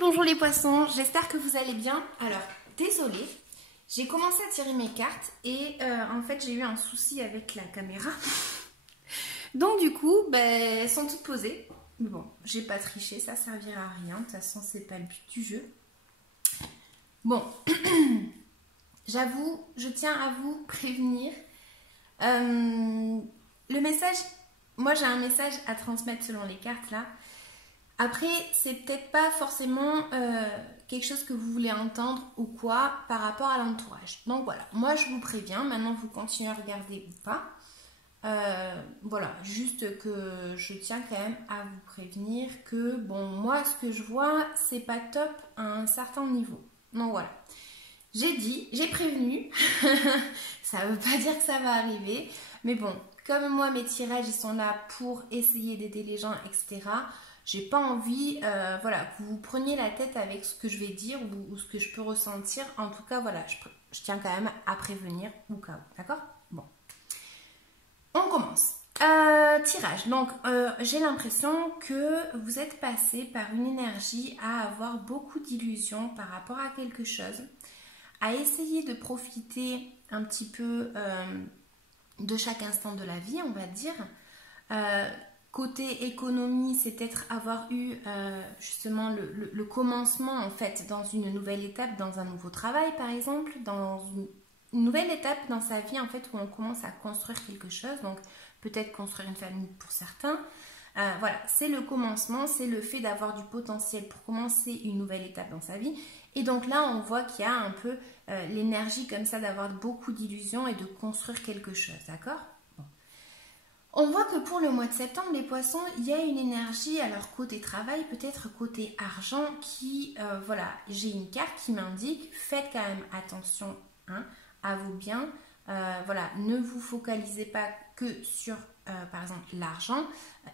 Bonjour les poissons, j'espère que vous allez bien. Alors, désolée, j'ai commencé à tirer mes cartes et en fait j'ai eu un souci avec la caméra. Donc du coup, elles sont toutes posées. Mais bon, j'ai pas triché, ça servira à rien. De toute façon, c'est pas le but du jeu. Bon, j'avoue, je tiens à vous prévenir. Le message, moi j'ai un message à transmettre selon les cartes là. Après, c'est peut-être pas forcément quelque chose que vous voulez entendre ou quoi par rapport à l'entourage. Donc voilà, moi je vous préviens, maintenant vous continuez à regarder ou pas. Voilà, juste que je tiens quand même à vous prévenir que bon, moi ce que je vois, c'est pas top à un certain niveau. Donc voilà, j'ai prévenu, ça veut pas dire que ça va arriver, mais bon, comme moi mes tirages ils sont là pour essayer d'aider les gens, etc. J'ai pas envie voilà, que vous preniez la tête avec ce que je vais dire ou ce que je peux ressentir. En tout cas, voilà, je tiens quand même à prévenir au cas où. D'accord? Bon. On commence. Tirage. Donc, j'ai l'impression que vous êtes passé par une énergie à avoir beaucoup d'illusions par rapport à quelque chose, à essayer de profiter un petit peu de chaque instant de la vie, on va dire. Côté économie, c'est peut-être avoir eu justement le commencement en fait dans une nouvelle étape, dans un nouveau travail par exemple, dans une nouvelle étape dans sa vie en fait où on commence à construire quelque chose, donc peut-être construire une famille pour certains. Voilà, c'est le commencement, c'est le fait d'avoir du potentiel pour commencer une nouvelle étape dans sa vie. Et donc là, on voit qu'il y a un peu l'énergie comme ça d'avoir beaucoup d'illusions et de construire quelque chose, d'accord ? On voit que pour le mois de septembre, les poissons, il y a une énergie, alors côté travail, peut-être côté argent, qui, voilà, j'ai une carte qui m'indique, faites quand même attention hein, à vos biens, voilà, ne vous focalisez pas que sur, par exemple, l'argent,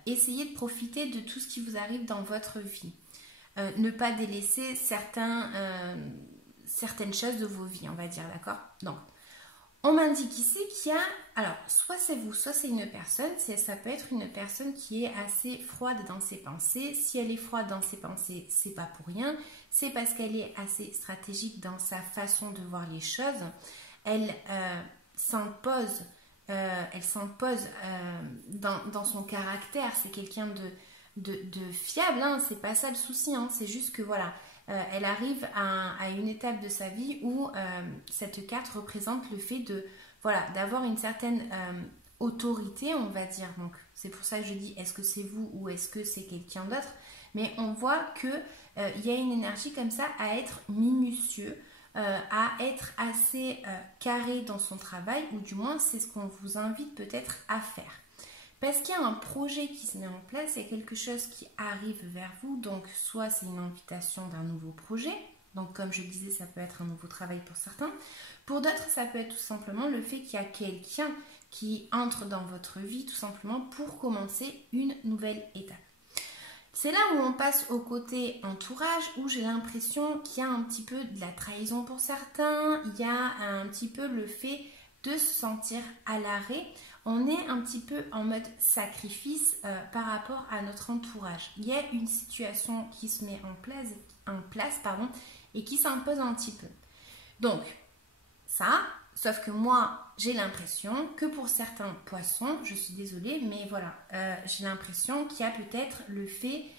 essayez de profiter de tout ce qui vous arrive dans votre vie. Ne pas délaisser certaines choses de vos vies, on va dire, d'accord ? Donc, on m'indique ici qu'il y a, alors, soit c'est vous, soit c'est une personne, ça peut être une personne qui est assez froide dans ses pensées. Si elle est froide dans ses pensées, c'est pas pour rien, c'est parce qu'elle est assez stratégique dans sa façon de voir les choses. Elle s'impose dans son caractère, c'est quelqu'un de fiable, hein, c'est pas ça le souci, hein, c'est juste que voilà. Elle arrive à une étape de sa vie où cette carte représente le fait de, voilà, d'avoir une certaine autorité, on va dire. Donc, c'est pour ça que je dis, est-ce que c'est vous ou est-ce que c'est quelqu'un d'autre? Mais on voit qu'il y a une énergie comme ça à être minutieux, à être assez carré dans son travail, ou du moins, c'est ce qu'on vous invite peut-être à faire. Parce qu'il y a un projet qui se met en place, il y a quelque chose qui arrive vers vous, donc soit c'est une invitation d'un nouveau projet, donc comme je disais, ça peut être un nouveau travail pour certains. Pour d'autres, ça peut être tout simplement le fait qu'il y a quelqu'un qui entre dans votre vie, tout simplement pour commencer une nouvelle étape. C'est là où on passe au côté entourage, où j'ai l'impression qu'il y a un petit peu de la trahison pour certains, il y a un petit peu le fait de se sentir à l'arrêt. On est un petit peu en mode sacrifice par rapport à notre entourage. Il y a une situation qui se met en place et qui s'impose un petit peu. Donc, ça, sauf que moi, j'ai l'impression que pour certains poissons, je suis désolée, mais voilà, j'ai l'impression qu'il y a peut-être le fait...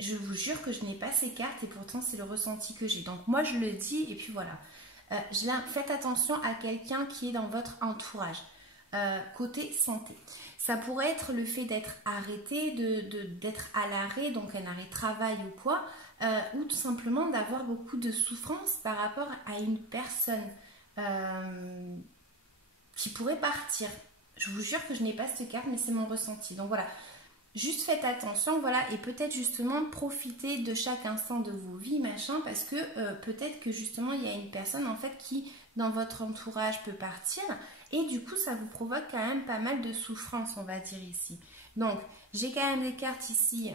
je vous jure que je n'ai pas ces cartes et pourtant c'est le ressenti que j'ai. Donc moi, je le dis et puis voilà. Faites attention à quelqu'un qui est dans votre entourage. Côté santé, ça pourrait être le fait d'être arrêté, d'être à l'arrêt, donc un arrêt travail ou quoi, ou tout simplement d'avoir beaucoup de souffrance par rapport à une personne qui pourrait partir. Je vous jure que je n'ai pas cette carte, mais c'est mon ressenti. Donc voilà, juste faites attention, voilà, et peut-être justement profitez de chaque instant de vos vies, machin, parce que peut-être que justement il y a une personne en fait qui dans votre entourage peut partir et du coup ça vous provoque quand même pas mal de souffrance, on va dire ici. Donc j'ai quand même des cartes ici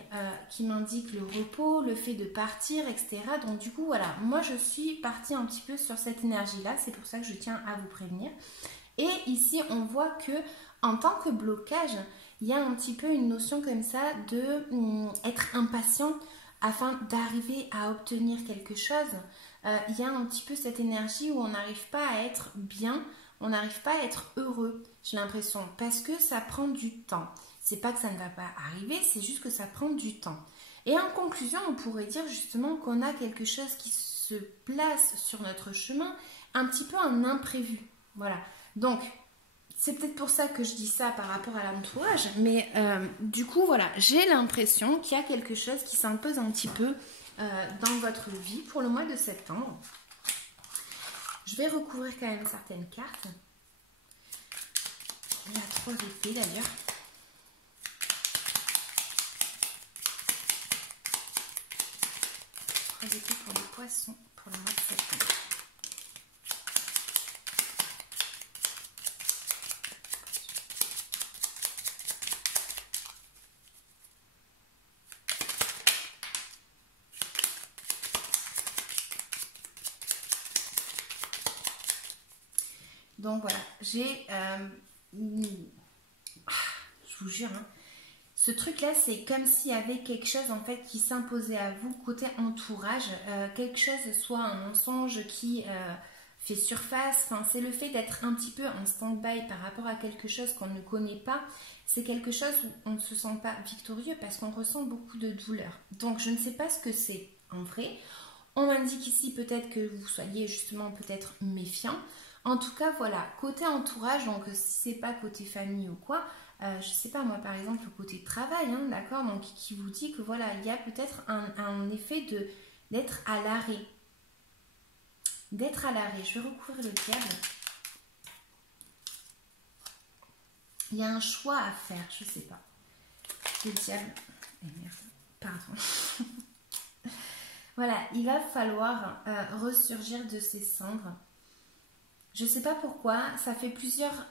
qui m'indiquent le repos, le fait de partir, etc. Donc du coup voilà, moi je suis partie un petit peu sur cette énergie-là, c'est pour ça que je tiens à vous prévenir. Et ici on voit que en tant que blocage, il y a un petit peu une notion comme ça de être impatient afin d'arriver à obtenir quelque chose. Il y a un petit peu cette énergie où on n'arrive pas à être bien, on n'arrive pas à être heureux, j'ai l'impression, parce que ça prend du temps. C'est pas que ça ne va pas arriver, c'est juste que ça prend du temps. Et en conclusion, on pourrait dire justement qu'on a quelque chose qui se place sur notre chemin, un petit peu un imprévu. Voilà. Donc, c'est peut-être pour ça que je dis ça par rapport à l'entourage, mais du coup, voilà, j'ai l'impression qu'il y a quelque chose qui s'impose un petit peu dans votre vie pour le mois de septembre. Je vais recouvrir quand même certaines cartes. Il y a 3 épées d'ailleurs. Pour les poissons pour le mois de septembre. Donc voilà, j'ai je vous jure, hein, ce truc-là, c'est comme s'il y avait quelque chose en fait qui s'imposait à vous côté entourage, quelque chose, soit un mensonge qui fait surface, enfin, c'est le fait d'être un petit peu en stand-by par rapport à quelque chose qu'on ne connaît pas, c'est quelque chose où on ne se sent pas victorieux parce qu'on ressent beaucoup de douleur. Donc je ne sais pas ce que c'est en vrai, on m'indique ici peut-être que vous soyez justement peut-être méfiant. En tout cas, voilà, côté entourage, donc si c'est pas côté famille ou quoi, je sais pas moi par exemple côté travail, hein, d'accord, donc qui vous dit que voilà, il y a peut-être un effet d'être à l'arrêt. D'être à l'arrêt. Je vais recouvrir le diable. Il y a un choix à faire, je sais pas. Le diable. Merde, pardon. Voilà, il va falloir ressurgir de ses cendres. Je sais pas pourquoi, ça fait plusieurs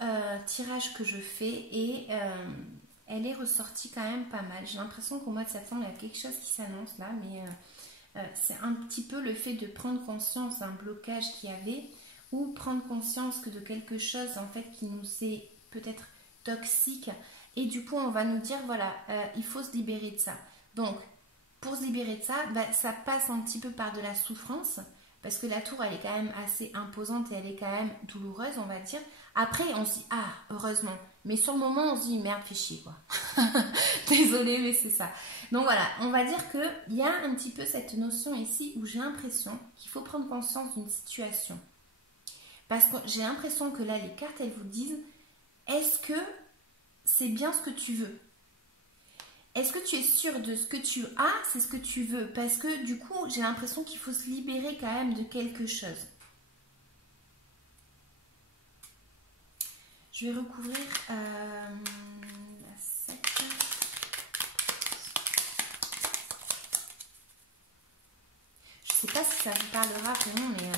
tirages que je fais et elle est ressortie quand même pas mal. J'ai l'impression qu'au mois de septembre, il y a quelque chose qui s'annonce là, mais c'est un petit peu le fait de prendre conscience d'un blocage qu'il y avait ou prendre conscience que de quelque chose en fait qui nous est peut-être toxique et du coup on va nous dire voilà, il faut se libérer de ça. Donc pour se libérer de ça, ça passe un petit peu par de la souffrance. Parce que la tour, elle est quand même assez imposante et elle est quand même douloureuse, on va dire. Après, on se dit, ah, heureusement. Mais sur le moment, on se dit, merde, fais chier, quoi. Désolée, mais c'est ça. Donc voilà, on va dire qu'il y a un petit peu cette notion ici où j'ai l'impression qu'il faut prendre conscience d'une situation. Parce que j'ai l'impression que là, les cartes, elles vous disent, est-ce que c'est bien ce que tu veux ? Est-ce que tu es sûr de ce que tu as, c'est ce que tu veux? Parce que du coup, j'ai l'impression qu'il faut se libérer quand même de quelque chose. Je vais recouvrir la 7. Je sais pas si ça vous parlera vraiment, mais...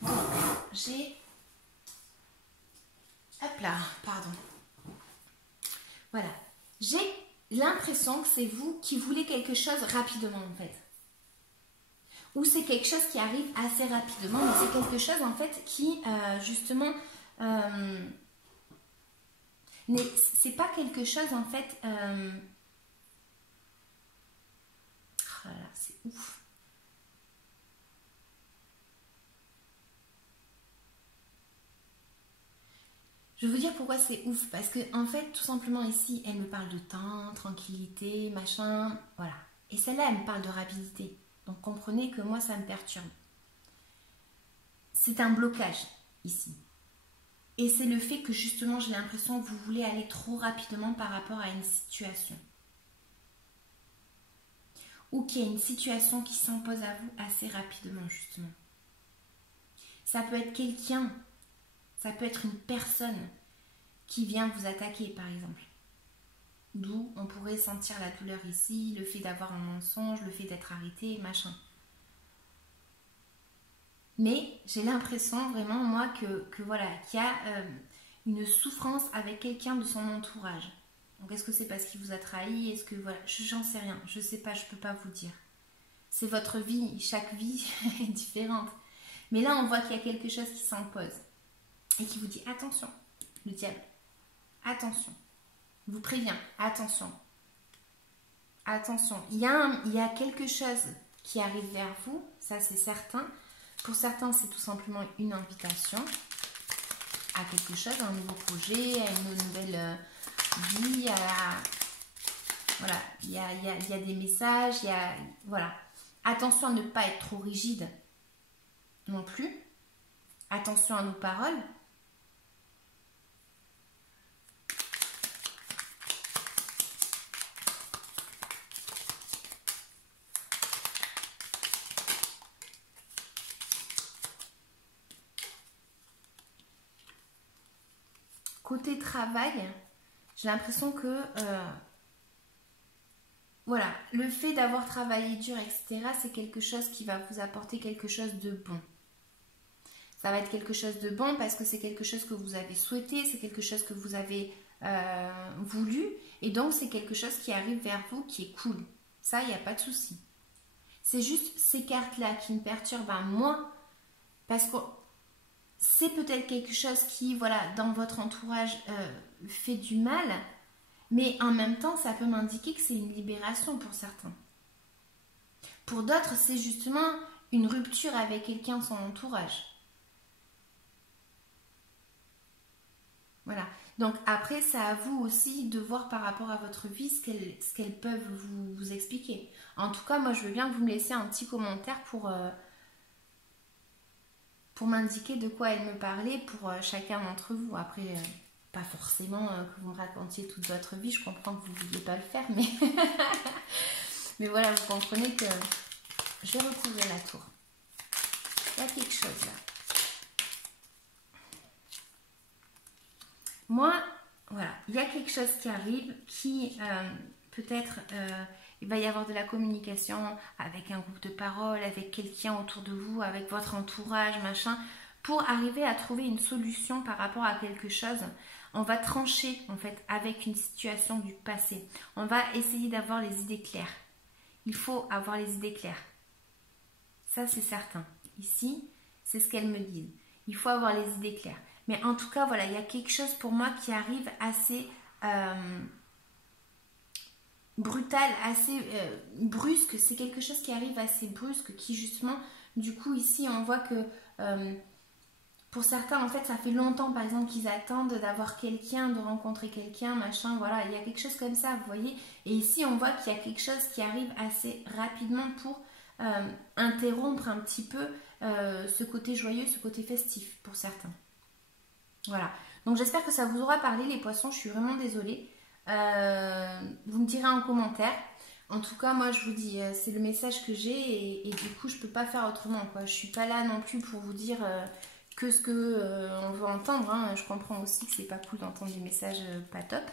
Donc, j'ai... Hop là, pardon. Voilà, j'ai l'impression que c'est vous qui voulez quelque chose rapidement en fait. Ou c'est quelque chose qui arrive assez rapidement, mais c'est quelque chose en fait qui justement... c'est pas quelque chose en fait... Oh là là, c'est ouf. Je vais vous dire pourquoi c'est ouf, parce que en fait, tout simplement ici, elle me parle de temps, tranquillité, machin, voilà. Et celle-là, elle me parle de rapidité. Donc comprenez que moi, ça me perturbe. C'est un blocage ici. Et c'est le fait que justement, j'ai l'impression que vous voulez aller trop rapidement par rapport à une situation. Ou qu'il y a une situation qui s'impose à vous assez rapidement, justement. Ça peut être quelqu'un. Ça peut être une personne qui vient vous attaquer, par exemple. D'où on pourrait sentir la douleur ici, le fait d'avoir un mensonge, le fait d'être arrêté, machin. Mais j'ai l'impression vraiment, moi, que voilà, qu'il y a une souffrance avec quelqu'un de son entourage. Donc, est-ce que c'est parce qu'il vous a trahi? Est-ce que, voilà, j'en sais rien. Je sais pas, je peux pas vous dire. C'est votre vie. Chaque vie est différente. Mais là, on voit qu'il y a quelque chose qui s'impose. Et qui vous dit, attention, le diable, attention. Je vous préviens, attention. Attention, il y a quelque chose qui arrive vers vous, ça c'est certain. Pour certains, c'est tout simplement une invitation à quelque chose, à un nouveau projet, à une nouvelle vie, voilà, il y a des messages, voilà. Attention à ne pas être trop rigide non plus. Attention à nos paroles. Côté travail, j'ai l'impression que voilà, le fait d'avoir travaillé dur, etc., c'est quelque chose qui va vous apporter quelque chose de bon. Ça va être quelque chose de bon parce que c'est quelque chose que vous avez souhaité, c'est quelque chose que vous avez voulu, et donc c'est quelque chose qui arrive vers vous qui est cool. Ça, il n'y a pas de souci. C'est juste ces cartes-là qui me perturbent à moi, parce que c'est peut-être quelque chose qui, voilà, dans votre entourage fait du mal, mais en même temps, ça peut m'indiquer que c'est une libération pour certains. Pour d'autres, c'est justement une rupture avec quelqu'un de son entourage. Voilà. Donc après, c'est à vous aussi de voir par rapport à votre vie ce qu'elles peuvent vous expliquer. En tout cas, moi, je veux bien que vous me laissiez un petit commentaire pour m'indiquer de quoi elle me parlait pour chacun d'entre vous. Après, pas forcément que vous me racontiez toute votre vie, je comprends que vous ne vouliez pas le faire, mais, mais voilà, vous comprenez que je vais recouvrir la tour. Il y a quelque chose là. Moi, voilà, il y a quelque chose qui arrive qui peut-être... il va y avoir de la communication avec un groupe de parole, avec quelqu'un autour de vous, avec votre entourage, machin, pour arriver à trouver une solution par rapport à quelque chose. On va trancher, en fait, avec une situation du passé. On va essayer d'avoir les idées claires. Il faut avoir les idées claires. Ça, c'est certain. Ici, c'est ce qu'elles me disent. Il faut avoir les idées claires. Mais en tout cas, voilà, il y a quelque chose pour moi qui arrive assez... brutal, assez brusque, c'est quelque chose qui arrive assez brusque, qui justement, du coup ici on voit que pour certains en fait ça fait longtemps par exemple qu'ils attendent d'avoir quelqu'un, de rencontrer quelqu'un, machin, voilà, il y a quelque chose comme ça, vous voyez, et ici on voit qu'il y a quelque chose qui arrive assez rapidement pour interrompre un petit peu ce côté joyeux, ce côté festif pour certains. Voilà, donc j'espère que ça vous aura parlé les poissons, je suis vraiment désolée. Vous me direz en commentaire. En tout cas, moi je vous dis, c'est le message que j'ai et du coup, je peux pas faire autrement, quoi. Je suis pas là non plus pour vous dire que ce que on veut entendre. Hein. Je comprends aussi que c'est pas cool d'entendre des messages pas top,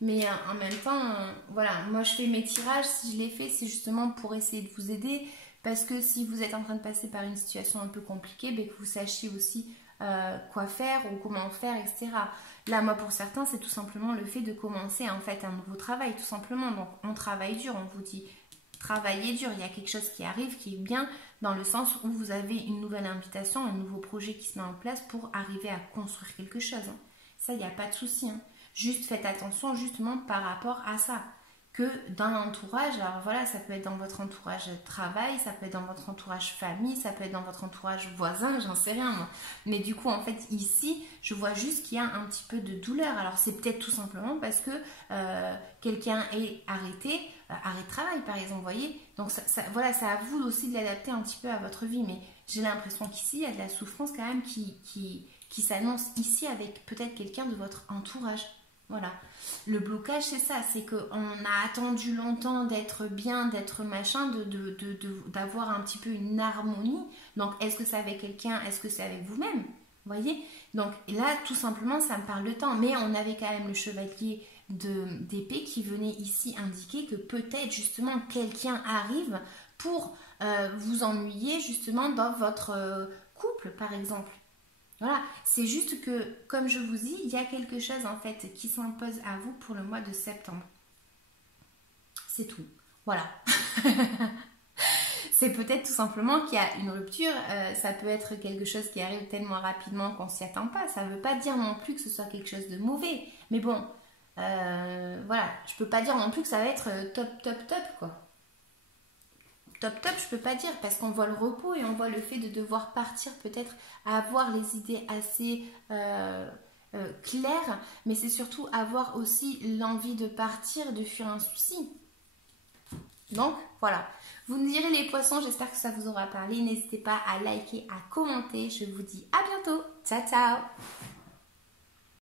mais en même temps, voilà, moi je fais mes tirages. Si je les fais, c'est justement pour essayer de vous aider, parce que si vous êtes en train de passer par une situation un peu compliquée, ben, que vous sachiez aussi quoi faire ou comment faire, etc. Là, moi, pour certains, c'est tout simplement le fait de commencer en fait un nouveau travail, tout simplement. Donc, on travaille dur, on vous dit travaillez dur. Il y a quelque chose qui arrive qui est bien dans le sens où vous avez une nouvelle invitation, un nouveau projet qui se met en place pour arriver à construire quelque chose. Hein. Ça, il n'y a pas de souci. Hein. Juste faites attention justement par rapport à ça. Que dans l'entourage, alors voilà, ça peut être dans votre entourage travail, ça peut être dans votre entourage famille, ça peut être dans votre entourage voisin, j'en sais rien moi. Mais du coup, en fait, ici, je vois juste qu'il y a un petit peu de douleur. Alors, c'est peut-être tout simplement parce que quelqu'un est arrêté, arrêt de travail par exemple, vous voyez. Donc, voilà, c'est à vous aussi de l'adapter un petit peu à votre vie. Mais j'ai l'impression qu'ici, il y a de la souffrance quand même qui s'annonce ici avec peut-être quelqu'un de votre entourage. Voilà, le blocage c'est ça, c'est qu'on a attendu longtemps d'être bien, d'être machin, d'avoir un petit peu une harmonie. Donc est-ce que c'est avec quelqu'un, est-ce que c'est avec vous-même? Vous voyez? Donc là tout simplement ça me parle de temps, mais on avait quand même le chevalier d'épée qui venait ici indiquer que peut-être justement quelqu'un arrive pour vous ennuyer justement dans votre couple par exemple. Voilà, c'est juste que, comme je vous dis, il y a quelque chose en fait qui s'impose à vous pour le mois de septembre. C'est tout. Voilà. C'est peut-être tout simplement qu'il y a une rupture. Ça peut être quelque chose qui arrive tellement rapidement qu'on ne s'y attend pas. Ça ne veut pas dire non plus que ce soit quelque chose de mauvais. Mais bon, Voilà, je peux pas dire non plus que ça va être top, top, top, quoi. Top, top, je peux pas dire, parce qu'on voit le repos et on voit le fait de devoir partir, peut-être avoir les idées assez claires, mais c'est surtout avoir aussi l'envie de partir, de fuir un souci. Donc, voilà. Vous me direz les poissons, j'espère que ça vous aura parlé. N'hésitez pas à liker, à commenter. Je vous dis à bientôt. Ciao, ciao!